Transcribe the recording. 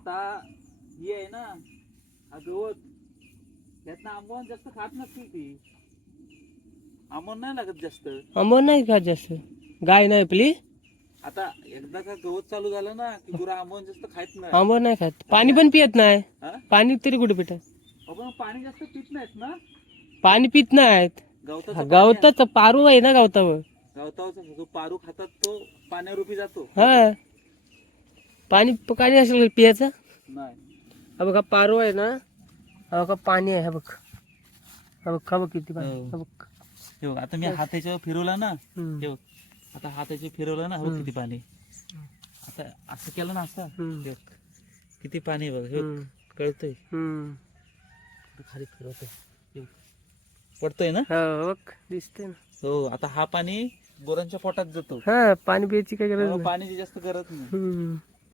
आता ही आहे ना हा गवत, त्यातनं आंबवण जास्त खात नसतील ती, आंबवण नाही लागत जास्त. आंबवण नाही खात जास्त, गाय नाही आपली. आता एकदा का गवत चालू झालं ना की गुरं आंबवण जास्त खात नाही. आंबवण नाही खात, पाणी पण पियत नाही. हा? पाणी तरी कुठे पितात, आपण पाणी जास्त पित नाहीत ना, पाणी पित नाहीत. गवताचं गवताच पारू आहे ना गवतावर. गवताचा जो पारू खातात तो पाण्यारूपी जातो. हा पाणी पाणी असेल पियाचं. नाही हा बघ, हा पारू आहे ना, हा बघ पाणी आहे, हा बघ, हा बघ, हा बघ किती पाणी, हो. हा बघ. हे बघ, आता मी हात त्याच्यावर फिरवला ना, हम्म. हे बघ, आता हात त्याच्यावर फिरवला ना, हो किती पाणी. आता असं केलं ना, असं हे बघ, किती पाणी बघ, हे बघ, कळतंय. खाली फिरवतोय, हे बघ, पडतोय ना. हा बघ दिसते ना. हो, आता हा पाणी गुरांच्या पोटात जातो. हा पाणी प्यायची काही गरज त्यामुळे नाही. पाण्याची जास्त गरज नाही.